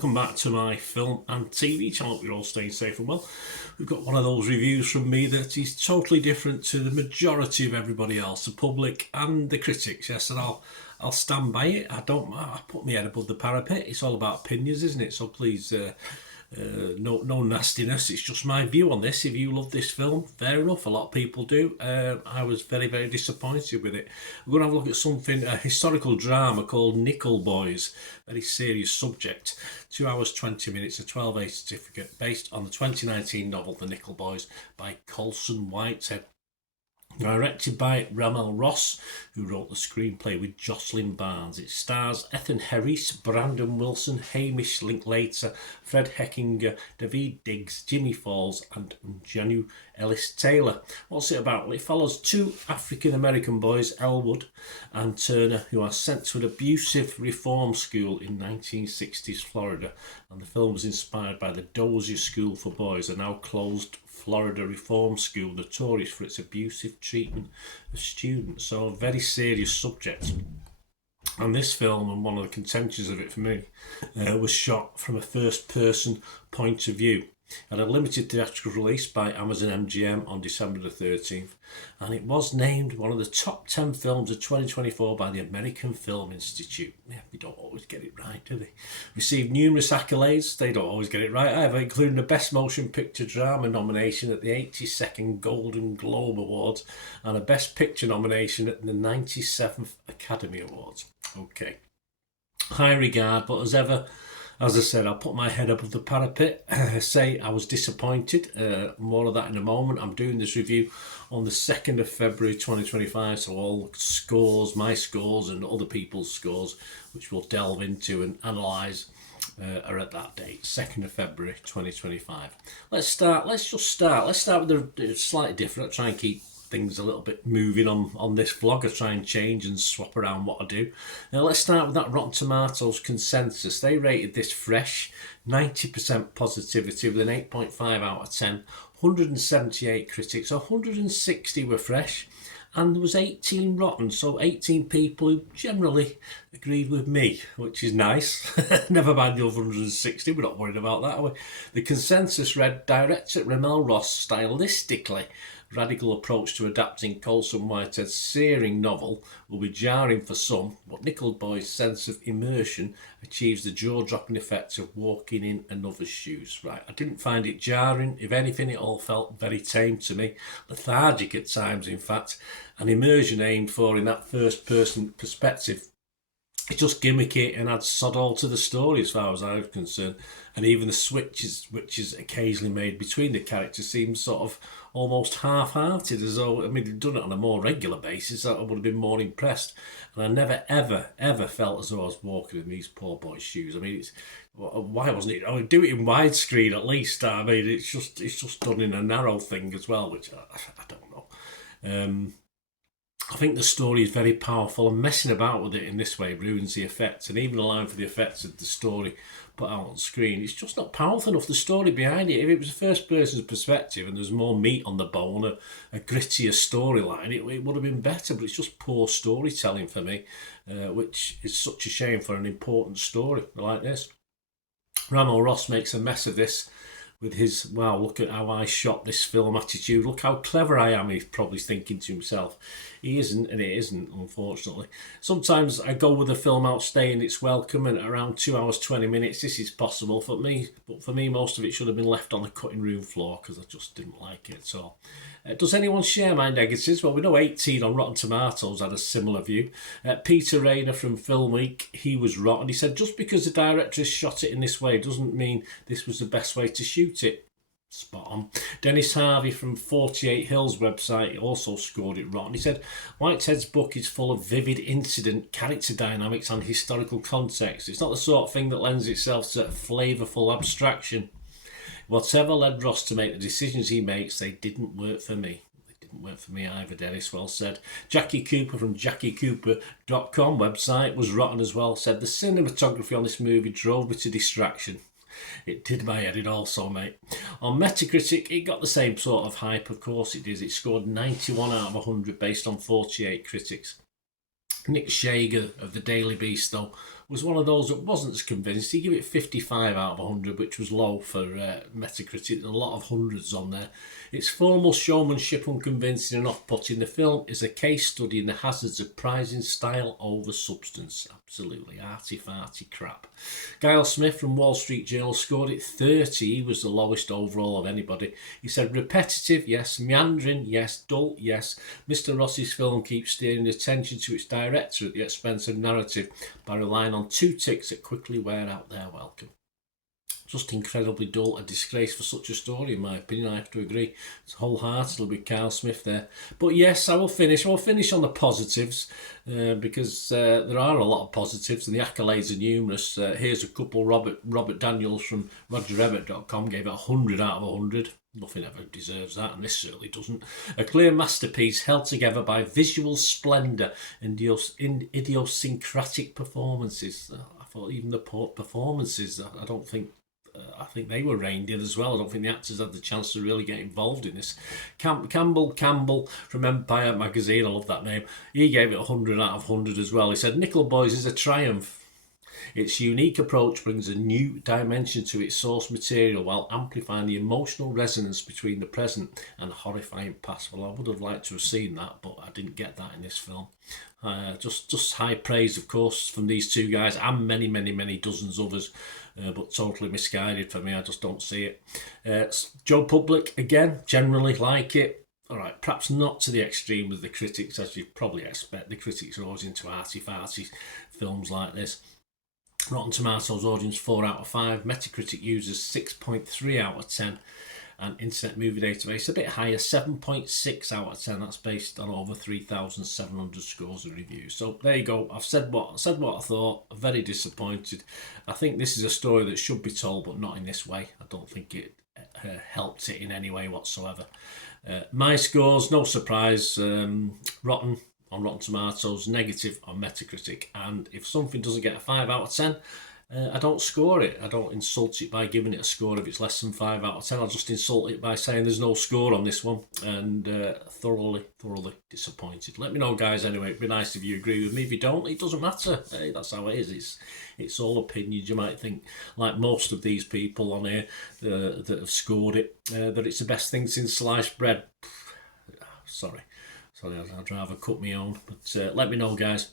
welcome back to my film and TV channel. Hope you're all staying safe and well. We've got one of those reviews from me that is totally different to the majority of everybody else, the public and the critics. Yes, and I'll stand by it. I put my head above the parapet. It's all about opinions, isn't it? So please, no nastiness. It's just my view on this. If you love this film, fair enough. A lot of people do. I was very, very disappointed with it. We're going to have a look at something, a historical drama called Nickel Boys. Very serious subject. 2 hours 20 minutes, a 12A certificate based on the 2019 novel The Nickel Boys by Colson Whitehead. Directed by Ramel Ross, who wrote the screenplay with Jocelyn Barnes. It stars Ethan Harris, Brandon Wilson, Hamish Linklater, Fred Heckinger, David Diggs, Jimmy Falls and Janu Ellis-Taylor. What's it about? Well, it follows two African-American boys, Elwood and Turner, who are sent to an abusive reform school in 1960s Florida. And the film was inspired by the Dozier School for Boys, a now closed Florida reform school notorious for its abusive treatment of students. So a very serious subject. And this film, and one of the contentions of it for me, was shot from a first-person point of view. Had a limited theatrical release by Amazon MGM on December the 13th, and it was named one of the top 10 films of 2024 by the American Film Institute. Yeah, they don't always get it right, do they? Received numerous accolades. They don't always get it right either, including a Best Motion Picture Drama nomination at the 82nd Golden Globe Awards and a Best Picture nomination at the 97th Academy Awards. Okay. High regard, but as ever, as I said, I'll put my head above the parapet. Say I was disappointed. More of that in a moment. I'm doing this review on the 2nd of February 2025, so all scores, my scores and other people's scores, which we'll delve into and analyse, are at that date, 2nd of February 2025. Let's just start with the slightly different. I'll try and keep things a little bit moving on this vlog. I try and change and swap around what I do. Now let's start with that Rotten Tomatoes consensus. They rated this fresh, 90% positivity with an 8.5 out of 10, 178 critics, 160 were fresh, and there was 18 rotten, so 18 people who generally agreed with me, which is nice. Never mind the other 160, we're not worried about that, are we? The consensus read, director Ramel Ross stylistically radical approach to adapting Colson Whitehead's searing novel will be jarring for some, but Nickel Boy's sense of immersion achieves the jaw-dropping effect of walking in another's shoes. Right, I didn't find it jarring. If anything, it all felt very tame to me, lethargic at times, in fact. An immersion aimed for in that first-person perspective. It's just gimmicky and adds sod all to the story as far as I was concerned. And even the switches which is occasionally made between the characters seems sort of almost half-hearted, as though, I mean, they'd done it on a more regular basis, I would have been more impressed. And I never, ever felt as though I was walking in these poor boys' shoes. I mean, why wasn't it? I would do it in widescreen at least. I mean, it's just done in a narrow thing as well, which I don't know. I think the story is very powerful, and messing about with it in this way ruins the effect, and even allowing for the effects of the story put out on screen, it's just not powerful enough, the story behind it. If it was a first person's perspective and there's more meat on the bone, a grittier storyline, it would have been better, but it's just poor storytelling for me, which is such a shame for an important story like this. Ramel Ross makes a mess of this with his, wow, look at how I shot this film attitude. Look how clever I am, he's probably thinking to himself. He isn't, and it isn't, unfortunately. Sometimes I go with a film outstaying its welcome, and at around 2 hours 20 minutes, this is possible for me. But for me, most of it should have been left on the cutting room floor because I just didn't like it at all. Does anyone share my negatives? Well, we know 18 on Rotten Tomatoes had a similar view. Peter Rayner from Film Week, he was rotten. He said, just because the director has shot it in this way doesn't mean this was the best way to shoot it. Spot on. Dennis Harvey from 48 Hills website also scored it rotten. He said, Whitehead's book is full of vivid incident, character dynamics and historical context. It's not the sort of thing that lends itself to flavourful abstraction. Whatever led Ross to make the decisions he makes, they didn't work for me. They didn't work for me either, Dennis, well said. Jackie Cooper from JackieCooper.com website was rotten as well. Said, the cinematography on this movie drove me to distraction. It did my head in also, mate. On Metacritic, it got the same sort of hype, of course it did. It scored 91 out of 100 based on 48 critics. Nick Shager of the Daily Beast, though, was one of those that wasn't as convinced. He gave it 55 out of 100, which was low for Metacritic. A lot of hundreds on there. Its formal showmanship unconvincing and off-putting. The film is a case study in the hazards of prizing style over substance. Absolutely arty-farty crap. Giles Smith from Wall Street Journal scored it 30. He was the lowest overall of anybody. He said repetitive, yes. Meandering, yes. Dull, yes. Mr. Rossi's film keeps steering attention to its director at the expense of narrative by relying on two ticks that quickly wear out their welcome. Just incredibly dull, a disgrace for such a story, in my opinion. I have to agree. It's wholeheartedly with Carl Smith there. But yes, I will finish. I'll finish on the positives because there are a lot of positives and the accolades are numerous. Here's a couple. Robert Daniels from RogerEbbett.com gave it 100 out of 100. Nothing ever deserves that, and this certainly doesn't. A clear masterpiece held together by visual splendour and idiosyncratic performances. I thought even the performances, I think they were reined in as well. I don't think the actors had the chance to really get involved in this. Campbell from Empire Magazine, I love that name, he gave it 100 out of 100 as well. He said, Nickel Boys is a triumph. Its unique approach brings a new dimension to its source material while amplifying the emotional resonance between the present and horrifying past. Well, I would have liked to have seen that, but I didn't get that in this film. Just high praise, of course, from these two guys and many dozens others, but totally misguided for me. I just don't see it. Joe Public, again, generally like it. All right, perhaps not to the extreme with the critics, as you probably expect. The critics are always into arty-farty films like this. Rotten Tomatoes audience 4 out of 5, Metacritic users 6.3 out of 10, and Internet Movie Database a bit higher, 7.6 out of 10. That's based on over 3,700 scores of reviews. So there you go. I've said what I thought. I'm very disappointed. I think this is a story that should be told, but not in this way. I don't think it helped it in any way whatsoever. My scores, no surprise, rotten on Rotten Tomatoes, negative on Metacritic, and if something doesn't get a 5 out of 10, I don't score it. I don't insult it by giving it a score if it's less than 5 out of 10. I'll just insult it by saying there's no score on this one, and thoroughly disappointed. Let me know, guys, anyway. It'd be nice if you agree with me. If you don't, it doesn't matter. Hey, that's how it is. It's all opinions. You might think, like most of these people on here that have scored it, that it's the best thing since sliced bread. Sorry, I'd rather cut my own. But let me know, guys,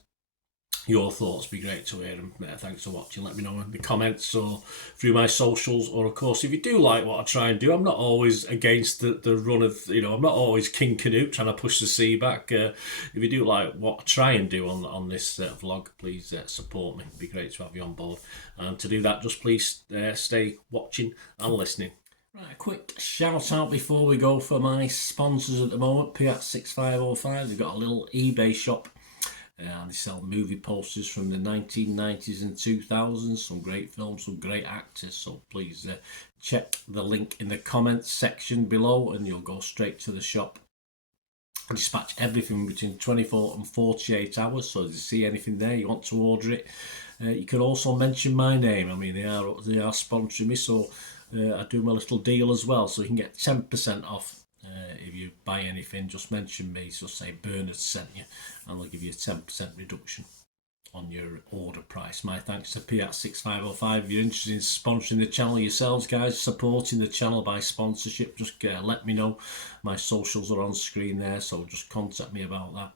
your thoughts. Be great to hear them. Thanks for watching. Let me know in the comments or through my socials, or of course if you do like what I try and do. I'm not always against the run of, I'm not always King Canute trying to push the sea back. If you do like what I try and do on this vlog, please support me. It'd be great to have you on board, and to do that, just please stay watching and listening. Right, a quick shout out before we go for my sponsors at the moment. Piat6505, they've got a little eBay shop and they sell movie posters from the 1990s and 2000s. Some great films, some great actors. So please check the link in the comments section below and you'll go straight to the shop. I dispatch everything between 24 and 48 hours. So if you see anything there, you want to order it, you can also mention my name. I mean, they are sponsoring me, so I do my little deal as well, so you can get 10% off if you buy anything. Just mention me, so say Bernard sent you, and they'll give you a 10% reduction on your order price. My thanks to Piat6505. If you're interested in sponsoring the channel yourselves, guys, supporting the channel by sponsorship, just let me know. My socials are on screen there, so just contact me about that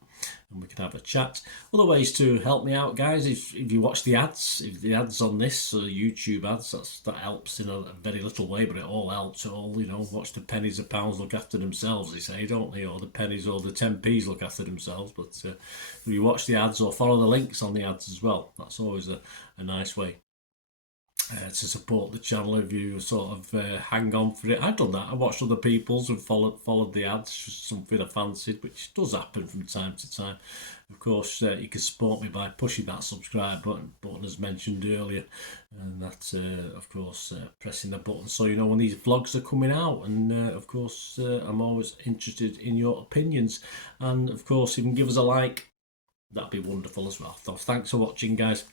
and we can have a chat. Other ways to help me out, guys, if you watch the ads, if the ads on this YouTube ads, that helps in a very little way, but it all helps. Watch the pennies and pounds look after themselves, they say, don't they? Or the pennies or the 10p's look after themselves. But if you watch the ads or follow the links on the ads as well, that's always a nice way to support the channel. If you sort of hang on for it. I've done that. I watched other people's and followed the ads, just something I fancied, which does happen from time to time. Of course, you can support me by pushing that subscribe button as mentioned earlier, and that of course pressing the button so you know when these vlogs are coming out. And of course I'm always interested in your opinions, and of course you can give us a like. That'd be wonderful as well. So thanks for watching, guys.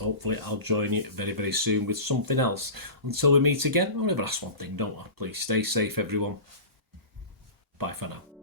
Hopefully I'll join you very soon with something else. Until we meet again, I'll never ask one thing, don't I? Please stay safe, everyone. Bye for now.